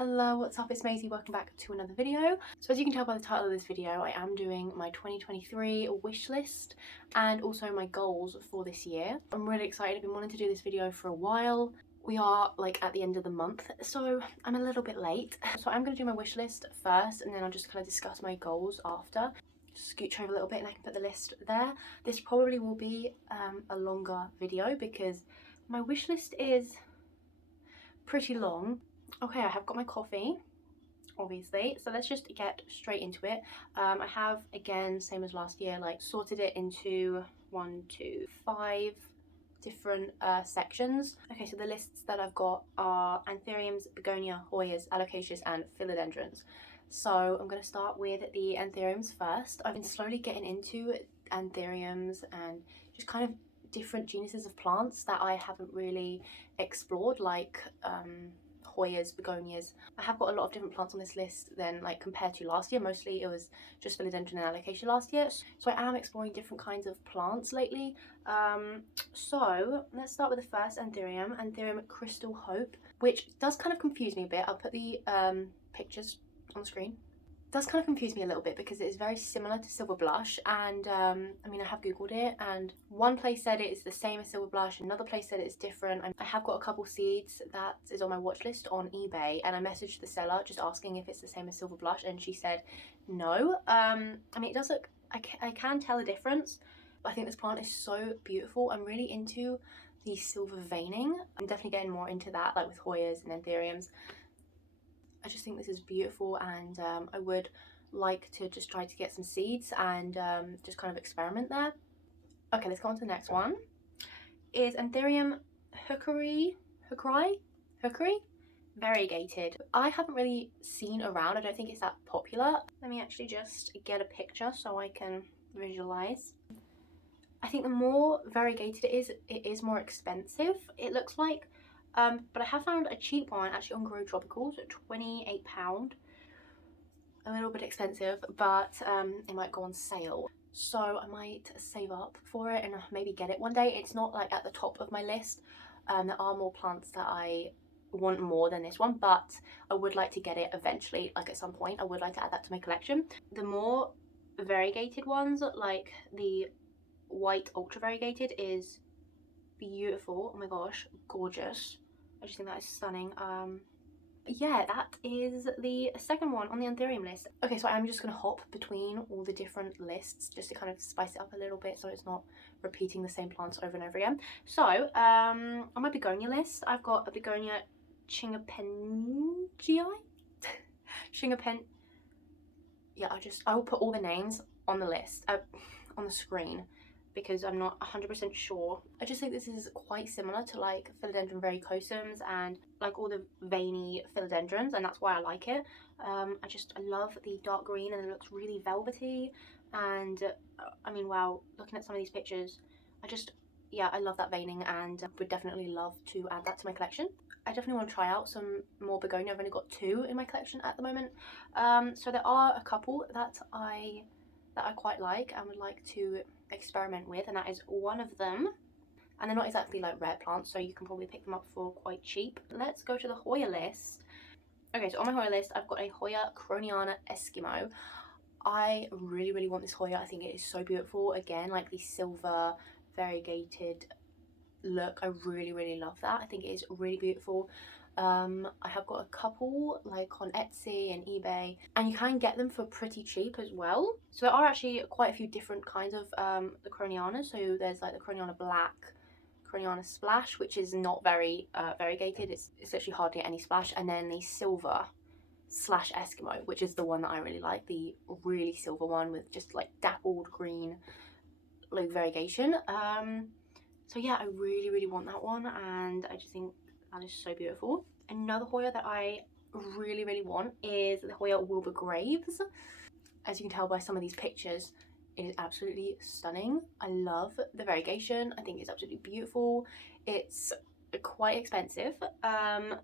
Hello, what's up? It's Maisie. Welcome back to another video. So as you can tell by the title of this video, I am doing my 2023 wish list and also my goals for this year. I'm really excited. I've been wanting to do this video for a while. We are like at the end of the month, so I'm a little bit late. So I'm going to do my wish list first and then I'll just kind of discuss my goals after. Just scooch over a little bit and I can put the list there. This probably will be a longer video because my wish list is pretty long. Okay, I have got my coffee, obviously, so let's just get straight into it. I have, again, same as last year, like sorted it into 5 different sections. Okay, so the lists that I've got are Anthuriums, Begonia, Hoyas, Alocasias and Philodendrons. So I'm going to start with the Anthuriums first. I've been slowly getting into Anthuriums and just kind of different genuses of plants that I haven't really explored, like Hoyas, Begonias. I have got a lot of different plants on this list than like compared to last year. Mostly it was just Philodendron and Alocasia last year. So I am exploring different kinds of plants lately. So let's start with the first Anthurium, Anthurium Crystal Hope, which does kind of confuse me a bit. I'll put the pictures on the screen. Does kind of confuse me a little bit because it is very similar to Silver Blush, and I mean, I have googled it and one place said it is the same as Silver Blush, another place said it's different. I have got a couple seeds that is on my watch list on eBay, and I messaged the seller just asking if it's the same as Silver Blush and she said no. I mean, it does look, I can tell a difference, but I think this plant is so beautiful. I'm really into the silver veining. I'm definitely getting more into that, like with Hoyas and Anthuriums. I just think this is beautiful, and I would like to just try to get some seeds and just kind of experiment there. Okay, let's go on to the next one. Is Anthurium hookeri Variegated. I haven't really seen around. I don't think it's that popular. Let me actually just get a picture so I can visualize. I think the more variegated it is more expensive, it looks like. But I have found a cheap one actually on Grow Tropicals at £28. A little bit expensive, but it might go on sale. So I might save up for it and maybe get it one day. It's not like at the top of my list. There are more plants that I want more than this one, but I would like to get it eventually, like at some point. I would like to add that to my collection. The more variegated ones, like the white ultra variegated, is beautiful. Oh my gosh, gorgeous. I just think that is stunning. Yeah, that is the second one on the Anthurium list. Okay, so I'm just going to hop between all the different lists just to kind of spice it up a little bit so it's not repeating the same plants over and over again. So on my Begonia list, I've got a Begonia chingapengii. Yeah, I will put all the names on the list, on the screen, because I'm not 100% sure. I just think this is quite similar to like Philodendron verrucosums and like all the veiny philodendrons, and that's why I like it. I love the dark green and it looks really velvety, and I mean, wow, looking at some of these pictures, I love that veining and would definitely love to add that to my collection. I definitely want to try out some more Begonia. I've only got 2 in my collection at the moment. So there are a couple that I quite like and would like to experiment with, and that is one of them. And they're not exactly like rare plants, so you can probably pick them up for quite cheap. Let's go to the Hoya list. Okay, so on my Hoya list, I've got a Hoya Croniana Eskimo. I really want this Hoya. I think it is so beautiful. Again, like the silver variegated look, I really love that. I think it is really beautiful. I have got a couple like on Etsy and eBay, and you can get them for pretty cheap as well. So there are actually quite a few different kinds of the Croniana. So there's like the Croniana Black, Croniana Splash, which is not very variegated. It's literally hardly any splash, and then the Silver / Eskimo, which is the one that I really like, the really silver one with just like dappled green like variegation. So yeah, I really want that one, and I just think that is so beautiful. Another Hoya that I really want is the Hoya Wilbur Graves. As you can tell by some of these pictures, it is absolutely stunning. I love the variegation. I think it's absolutely beautiful. It's quite expensive.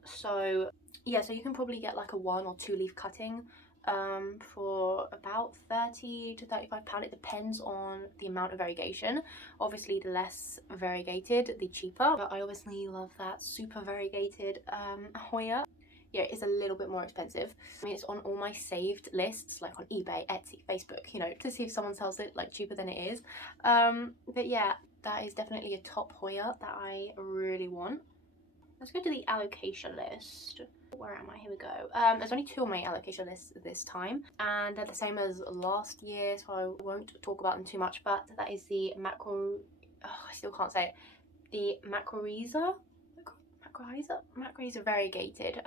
So yeah, so you can probably get like a 1 or 2 leaf cutting for about £30 to £35. It depends on the amount of variegation. Obviously the less variegated the cheaper, but I obviously love that super variegated Hoya. yeah, it's a little bit more expensive. I mean, it's on all my saved lists, like on eBay, Etsy, Facebook, you know, to see if someone sells it like cheaper than it is. But yeah, that is definitely a top Hoya that I really want. Let's go to the Alocasia list. Where am I? Here we go. There's only 2 on my Alocasia list this time, and they're the same as last year, so I won't talk about them too much, but that is the I still can't say it. The Macrorrhiza Variegated.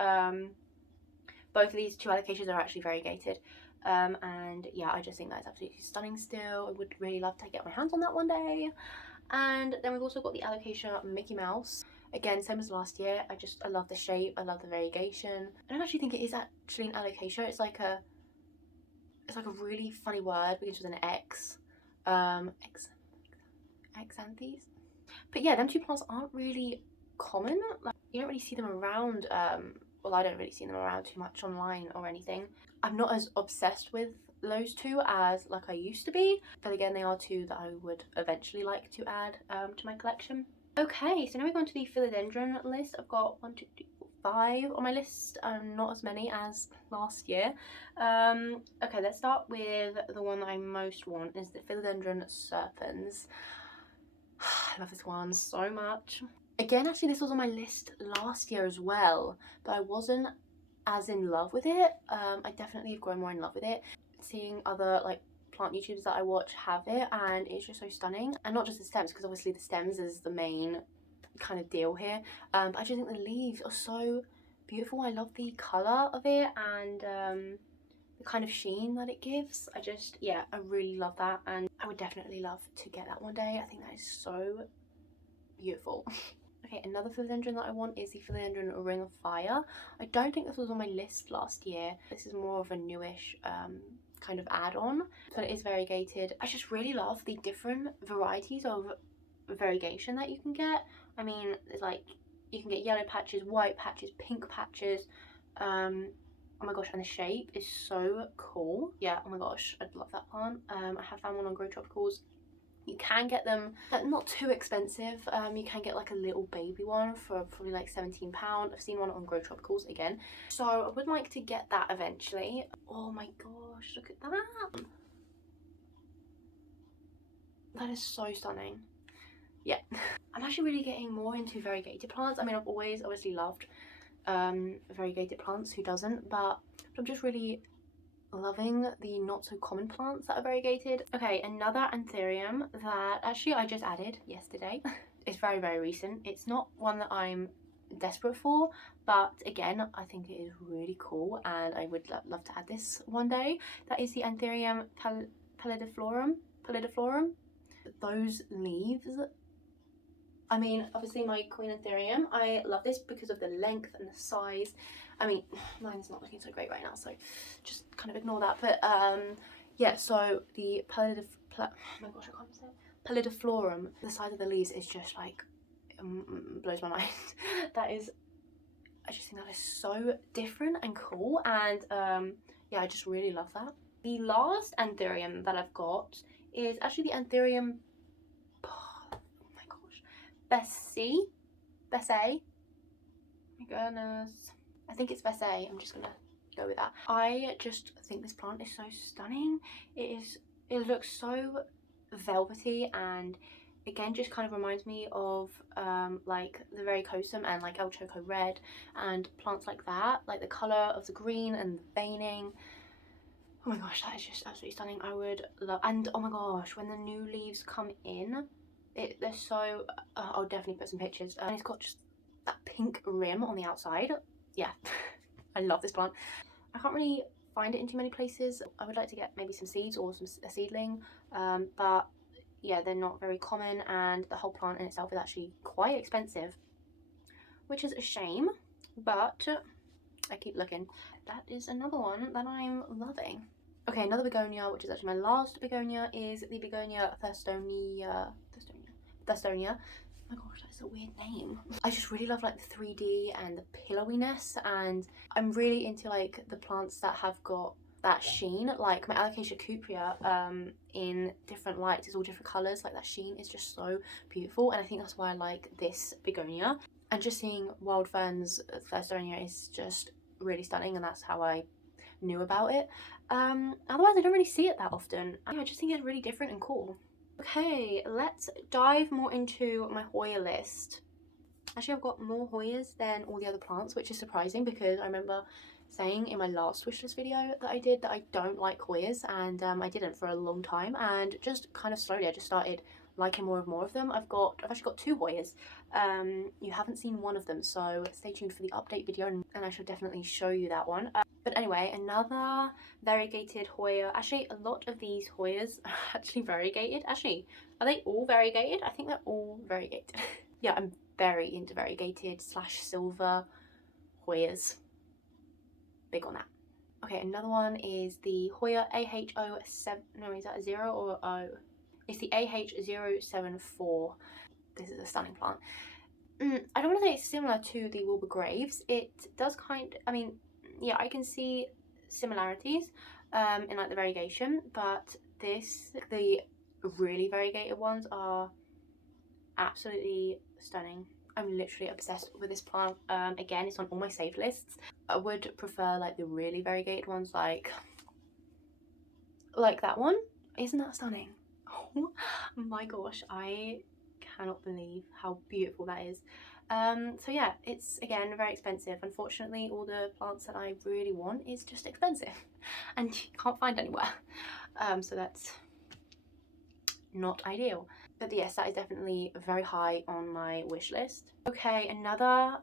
Both of these 2 Alocasias are actually variegated, and yeah, I just think that is absolutely stunning still. I would really love to get my hands on that one day. And then we've also got the Alocasia Mickey Mouse. Again, same as last year. I love the shape, I love the variegation. I don't actually think it is actually an Alocasia. It's like a really funny word, begins with an X. Xanthis. But yeah, them 2 plants aren't really common. Like, you don't really see them around, well, I don't really see them around too much online or anything. I'm not as obsessed with those 2 as like I used to be, but again, they are 2 that I would eventually like to add to my collection. Okay, so now we're going to the Philodendron list. I've got 1, 2, 3, 4, 5 on my list, not as many as last year. Okay, let's start with the one that I most want, is the Philodendron serpens. I love this one so much. Again, actually, this was on my list last year as well, but I wasn't as in love with it. I definitely have grown more in love with it. Seeing other like plant YouTubers that I watch have it, and it's just so stunning. And not just the stems, because obviously the stems is the main kind of deal here, but I just think the leaves are so beautiful. I love the colour of it, and the kind of sheen that it gives. Yeah, I really love that, and I would definitely love to get that one day. I think that is so beautiful. Okay, another philodendron that I want is the Philodendron Ring of Fire. I don't think this was on my list last year. This is more of a newish kind of add-on, but it is variegated. I just really love the different varieties of variegation that you can get. I mean, it's like you can get yellow patches, white patches, pink patches. Oh my gosh, and the shape is so cool. Yeah, oh my gosh, I'd love that plant. I have found one on Grow Tropicals. You can get them not too expensive. You can get like a little baby one for probably like £17. I've seen one on Grow Tropicals again, so I would like to get that eventually. Oh my gosh, look at that. That is so stunning. Yeah. I'm actually really getting more into variegated plants. I mean, I've always obviously loved variegated plants, who doesn't, but I'm just really loving the not so common plants that are variegated. Okay, another Anthurium that actually I just added yesterday. It's very, very recent. It's not one that I'm desperate for, but again, I think it is really cool, and I would love to add this one day. That is the Anthurium pallidiflorum. Those leaves, I mean, obviously my Queen Anthurium, I love this because of the length and the size. I mean, mine's not looking so great right now, so just kind of ignore that. But yeah, so the pallidiflorum, the size of the leaves is just like, blows my mind. That is, I just think that is so different and cool, and yeah, I just really love that. The last Anthurium that I've got is actually the Anthurium, Bessie. Oh my goodness. I think it's Bessie. I'm just gonna go with that. I just think this plant is so stunning. It looks so velvety, and again just kind of reminds me of like the Variegata and like El Choco Red and plants like that. Like the colour of the green and the veining. Oh my gosh, that is just absolutely stunning. I would love, and oh my gosh, when the new leaves come in, they're so, I'll definitely put some pictures. And it's got just that pink rim on the outside. Yeah, I love this plant. I can't really find it in too many places. I would like to get maybe some seeds or a seedling, but yeah, they're not very common, and the whole plant in itself is actually quite expensive, which is a shame, but I keep looking. That is another one that I'm loving. Okay, another begonia, which is actually my last begonia, is the Begonia Thurstonii. Oh my gosh, that is a weird name. I just really love like the 3D and the pillowiness, and I'm really into like the plants that have got that sheen. Like my Alocasia cuprea in different lights, it's all different colours. Like that sheen is just so beautiful, and I think that's why I like this begonia. And just seeing wild ferns Thurstonii is just really stunning, and that's how I knew about it. Otherwise I don't really see it that often. I just think it's really different and cool. Okay, let's dive more into my Hoya list. Actually, I've got more Hoyas than all the other plants, which is surprising because I remember saying in my last wishlist video that I did that I don't like Hoyas, and I didn't for a long time, and just kind of slowly I just started liking more of them. I've actually got 2 Hoyas. You haven't seen one of them, so stay tuned for the update video, and I shall definitely show you that one. But anyway, another variegated Hoya. Actually, a lot of these Hoyas are actually variegated. Actually, are they all variegated? I think they're all variegated. Yeah, I'm very into variegated / silver Hoyas. Big on that. Okay, another one is the Hoya AH07. No, is that a 0 or O? It's the AH074. This is a stunning plant. I don't want to say it's similar to the Wilbur Graves. It does I mean, yeah, I can see similarities in like the variegation, but the really variegated ones are absolutely stunning. I'm literally obsessed with this plant. Again, it's on all my saved lists. I would prefer like the really variegated ones, like that one. Isn't that stunning? Oh my gosh, I cannot believe how beautiful that is. So yeah, it's again very expensive. Unfortunately, all the plants that I really want is just expensive and you can't find anywhere. So that's not ideal. But yes, that is definitely very high on my wish list. Okay, another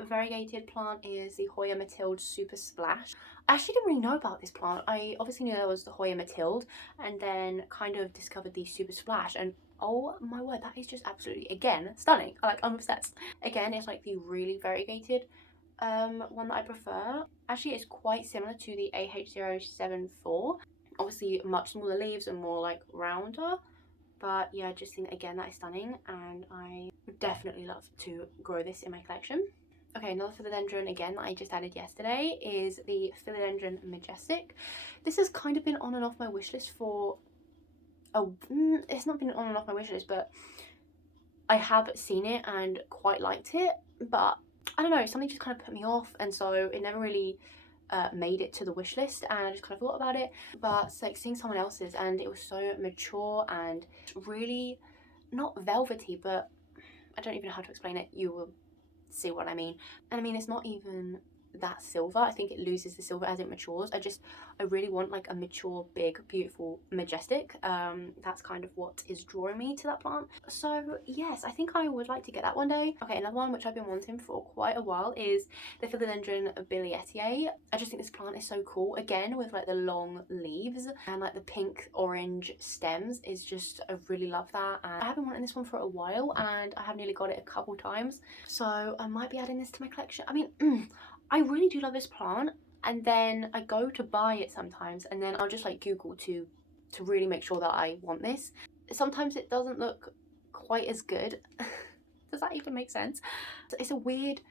variegated plant is the Hoya Matilde Super Splash. I actually didn't really know about this plant. I obviously knew there was the Hoya Matilde, and then kind of discovered the Super Splash, and oh my word, that is just absolutely, again, stunning. I'm obsessed. Again, it's like the really variegated one that I prefer. Actually, it's quite similar to the AH074. Obviously much smaller leaves and more like rounder. But yeah, I just think again that is stunning, and I would definitely love to grow this in my collection. Okay, another philodendron again that I just added yesterday is the Philodendron Majestic. This has kind of been on and off my wish list for it's not been on and off my wish list, but I have seen it and quite liked it, but I don't know, something just kind of put me off, and so it never really made it to the wish list, and I just kind of thought about it. But it's like seeing someone else's, and it was so mature and really not velvety, but I don't even know how to explain it. You will see what I mean. And I mean, it's not even that silver. I think it loses the silver as it matures. I really want like a mature, big, beautiful, majestic. That's kind of what is drawing me to that plant. So yes, I think I would like to get that one day. Okay, another one which I've been wanting for quite a while is the Philodendron Bilietiae. I just think this plant is so cool. Again, with like the long leaves and like the pink orange stems is just, I really love that. And I have been wanting this one for a while, and I have nearly got it a couple times. So I might be adding this to my collection. I mean, I really do love this plant, and then I go to buy it sometimes, and then I'll just like Google to really make sure that I want this. Sometimes it doesn't look quite as good. Does that even make sense? It's a weird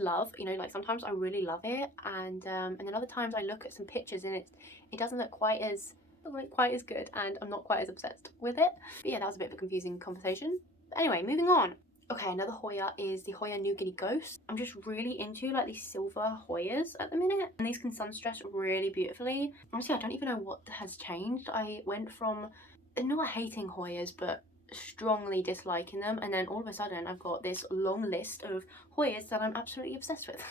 love, you know, like sometimes I really love it, and then other times I look at some pictures and it doesn't look quite as good, and I'm not quite as obsessed with it. But yeah, that was a bit of a confusing conversation. But anyway, moving on. Okay, another Hoya is the Hoya New Guinea Ghost. I'm just really into like these silver Hoyas at the minute, and these can sunstress really beautifully. Honestly, I don't even know what has changed. I went from not hating Hoyas, but strongly disliking them, and then all of a sudden I've got this long list of Hoyas that I'm absolutely obsessed with.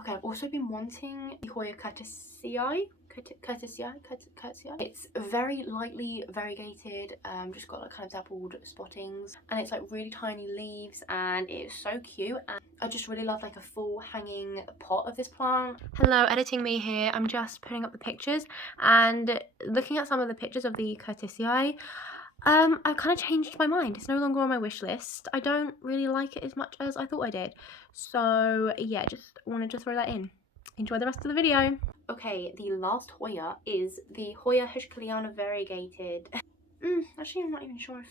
Okay, I've also been wanting the Hoya Curtisii. It's very lightly variegated, just got like kind of dappled spottings, and it's like really tiny leaves, and it's so cute, and I just really love like a full hanging pot of this plant. Hello, editing me here. I'm just putting up the pictures, and looking at some of the pictures of the Curtisii, I've kind of changed my mind. It's no longer on my wish list. I don't really like it as much as I thought I did. So yeah, just wanted to throw that in. Enjoy the rest of the video. Okay, the last Hoya is the Hoya heuschciliana variegated. Actually, I'm not even sure if...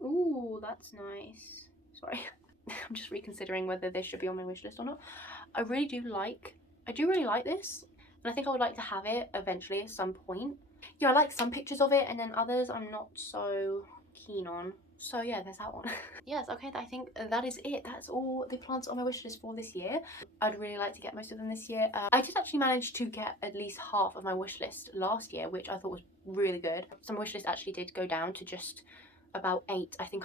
Ooh, that's nice. Sorry. I'm just reconsidering whether this should be on my wish list or not. I do really like this, and I think I would like to have it eventually at some point. Yeah, I like some pictures of it, and then others I'm not so keen on. So yeah, there's that one. Yes, okay, I think that is it. That's all the plants on my wish list for this year. I'd really like to get most of them this year. I did actually manage to get at least half of my wish list last year, which I thought was really good. So my wish list actually did go down to just about 8. I think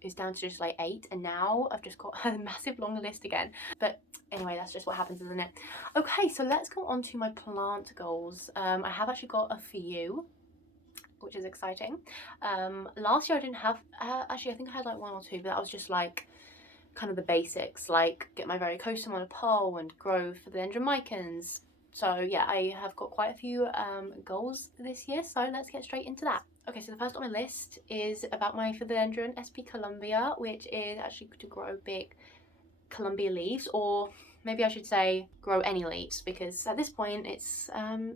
it's down to just like 8, and now I've just got a massive long list again. But anyway, that's just what happens, isn't it? Okay, so let's go on to my plant goals. I have actually got a few, which is exciting. Last year I didn't have, actually I think I had like 1 or 2, but that was just like kind of the basics, like get my Variegata on a pole and grow Philodendron MICANs. So yeah, I have got quite a few goals this year, so let's get straight into that. Okay, so the first on my list is about my Philodendron SP Colombia, which is actually to grow big Colombia leaves, or maybe I should say grow any leaves, because at this point it's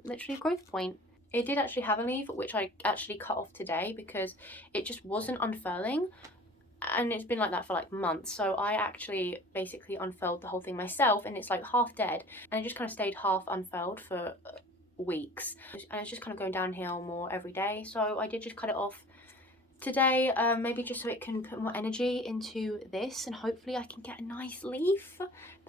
literally a growth point. It did actually have a leaf, which I actually cut off today because it just wasn't unfurling, and it's been like that for like months. So I actually basically unfurled the whole thing myself, and it's like half dead, and it just kind of stayed half unfurled for weeks, and it's just kind of going downhill more every day. So I did just cut it off today, maybe just so it can put more energy into this, and hopefully I can get a nice leaf.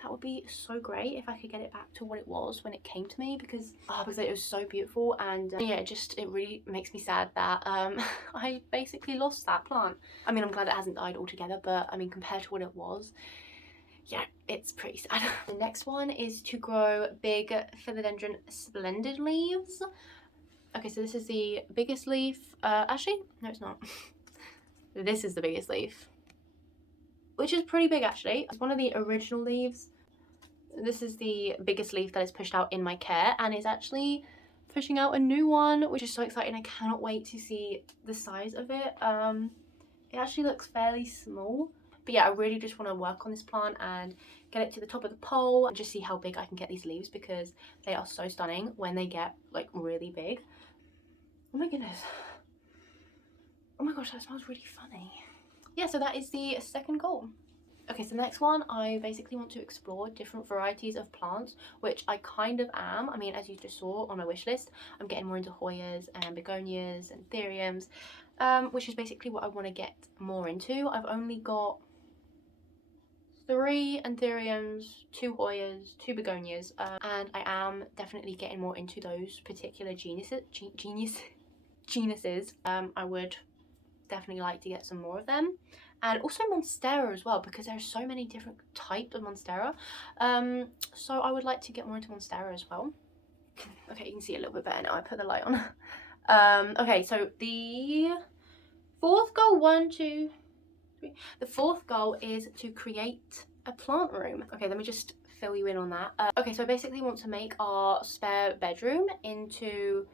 That would be so great if I could get it back to what it was when it came to me, because it was so beautiful. And yeah, it really makes me sad that I basically lost that plant. I mean, I'm glad it hasn't died altogether, but I mean, compared to what it was, yeah, it's pretty sad. The next one is to grow big Philodendron splendid leaves. Okay, so this is the biggest leaf. Actually, no, it's not. This is the biggest leaf, which is pretty big actually. It's one of the original leaves. This is the biggest leaf that is pushed out in my care, and it's actually pushing out a new one, which is so exciting. I cannot wait to see the size of it. It actually looks fairly small, but yeah, I really just want to work on this plant and get it to the top of the pole and just see how big I can get these leaves, because they are so stunning when they get like really big. Oh my goodness. Oh my gosh, that smells really funny. Yeah, so that is the second goal. Okay, so the next one, I basically want to explore different varieties of plants, which I kind of am. I mean, as you just saw on my wish list, I'm getting more into Hoyas and Begonias and Anthuriums, which is basically what I want to get more into. I've only got 3 Anthuriums, 2 Hoyas, 2 Begonias, and I am definitely getting more into those particular genuses. I would definitely like to get some more of them, and also Monstera as well, because there are so many different types of Monstera. So I would like to get more into Monstera as well. Okay, you can see a little bit better now. I put the light on. Okay, so the fourth goal, 1, 2, 3. The fourth goal is to create a plant room. Okay, let me just fill you in on that. Okay, so I basically want to make our spare bedroom into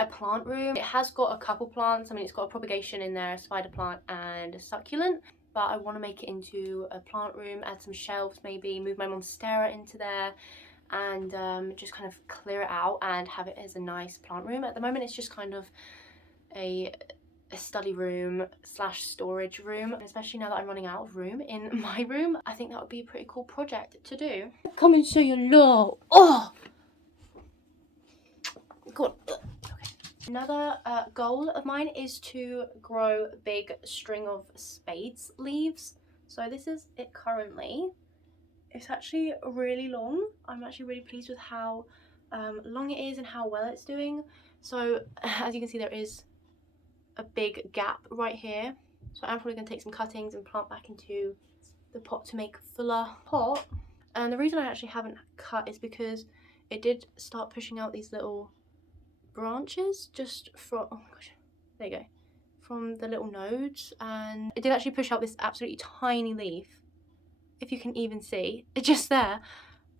a plant room. It has got a couple plants. I mean, it's got a propagation in there, a spider plant and a succulent, but I want to make it into a plant room, add some shelves, maybe move my Monstera into there, and just kind of clear it out and have it as a nice plant room. At the moment it's just kind of a study room slash storage room, and especially now that I'm running out of room in my room, I think that would be a pretty cool project to do. Come and say hello. Oh god. Another goal of mine is to grow big string of spades leaves. So this is it currently. It's actually really long. I'm actually really pleased with how long it is and how well it's doing. So as you can see, there is a big gap right here. So I'm probably going to take some cuttings and plant back into the pot to make a fuller pot. And the reason I actually haven't cut is because it did start pushing out these little branches just from, oh my gosh, there you go, from the little nodes, and it did actually push out this absolutely tiny leaf, if you can even see it just there.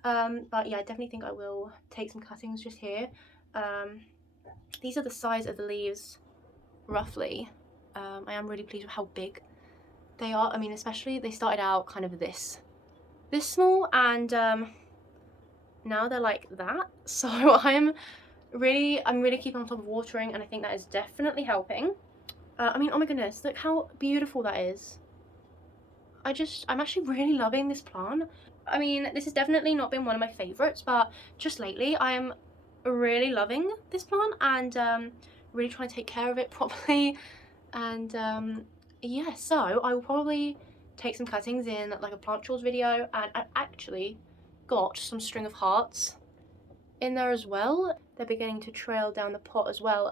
But yeah, I definitely think I will take some cuttings just here. These are the size of the leaves roughly. I am really pleased with how big they are. I mean, especially they started out kind of this small, and now they're like that. So I'm really keeping on top of watering, and I think that is definitely helping. I mean, oh my goodness, look how beautiful that is. I'm actually really loving this plant. I mean, this has definitely not been one of my favorites, but just lately I am really loving this plant, and really trying to take care of it properly. And yeah, so I will probably take some cuttings in like a plant chores video, and I've actually got some string of hearts in there as well. They're beginning to trail down the pot as well.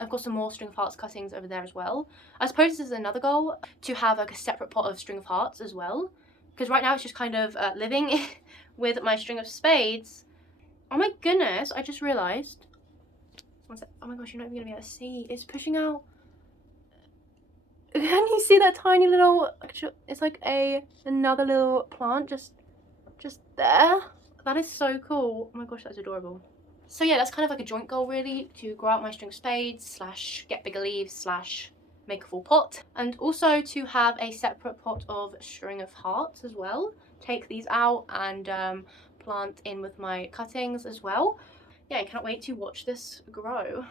I've got some more string of hearts cuttings over there as well. I suppose this is another goal, to have like a separate pot of string of hearts as well, because right now it's just kind of living with my string of spades. Oh my goodness, I just realised. Oh my gosh, you're not even gonna be able to see. It's pushing out. Can you see that tiny little, it's like another little plant just there. That is so cool. Oh my gosh, that's adorable. So yeah, that's kind of like a joint goal really, to grow out my string of spades slash get bigger leaves slash make a full pot, and also to have a separate pot of string of hearts as well. Take these out and plant in with my cuttings as well. Yeah, I cannot wait to watch this grow.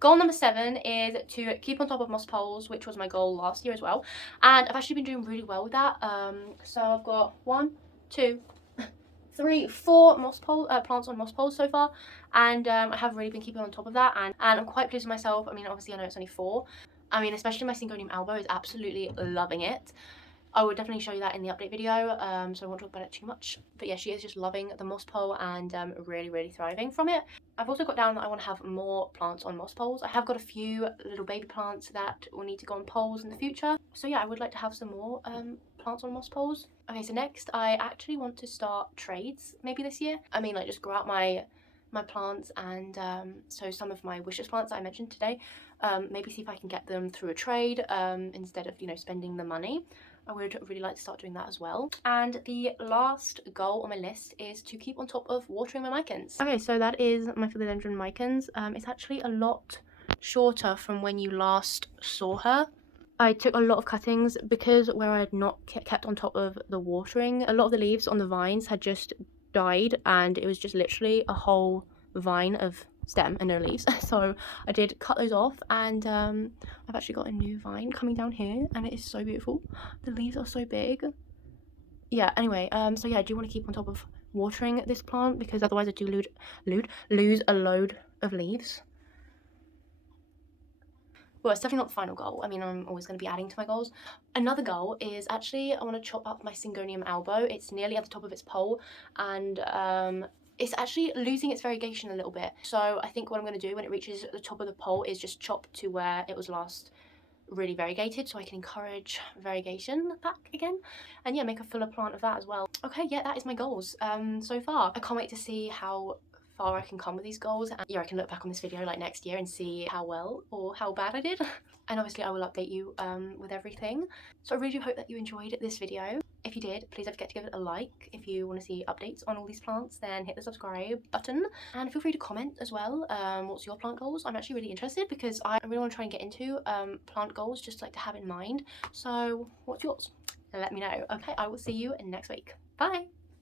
Goal number 7 is to keep on top of moss poles, which was my goal last year as well, and I've actually been doing really well with that. So I've got 1, 2, 3, 4 moss pole plants on moss poles so far, and I have really been keeping on top of that, and I'm quite pleased with myself. I mean, obviously I know it's only 4. I mean, especially my Syngonium ALBO is absolutely loving it. I would definitely show you that in the update video, so I won't talk about it too much. But yeah, she is just loving the moss pole and really thriving from it. I've also got down that I want to have more plants on moss poles. I have got a few little baby plants that will need to go on poles in the future. So yeah, I would like to have some more plants on moss poles. Okay, so next I actually want to start trades maybe this year. I mean, like, just grow out my plants, and so some of my wishlist plants that I mentioned today, maybe see if I can get them through a trade instead of, you know, spending the money. I would really like to start doing that as well. And the last goal on my list is to keep on top of watering my micans. Okay, so that is my Philodendron micans. It's actually a lot shorter from when you last saw her. I took a lot of cuttings because where I had not kept on top of the watering, a lot of the leaves on the vines had just died, and it was just literally a whole vine of stem and no leaves. So I did cut those off, and I've actually got a new vine coming down here, and it is so beautiful. The leaves are so big. Yeah, anyway, so yeah, I do want to keep on top of watering this plant, because otherwise I do lose a load of leaves. Well, it's definitely not the final goal. I mean, I'm always going to be adding to my goals. Another goal is actually I want to chop up my Syngonium ALBO. It's nearly at the top of its pole, and it's actually losing its variegation a little bit. So I think what I'm going to do when it reaches the top of the pole is just chop to where it was last really variegated, so I can encourage variegation back again, and yeah, make a fuller plant of that as well. Okay, yeah, that is my goals so far. I can't wait to see how far I can come with these goals, and yeah, I can look back on this video like next year and see how well or how bad I did. And obviously I will update you with everything. So I really do hope that you enjoyed this video. If you did, please don't forget to give it a like. If you want to see updates on all these plants, then hit the subscribe button, and feel free to comment as well. What's your plant goals? I'm actually really interested, because I really want to try and get into plant goals, just like to have in mind. So what's yours? Let me know. Okay, I will see you next week. Bye.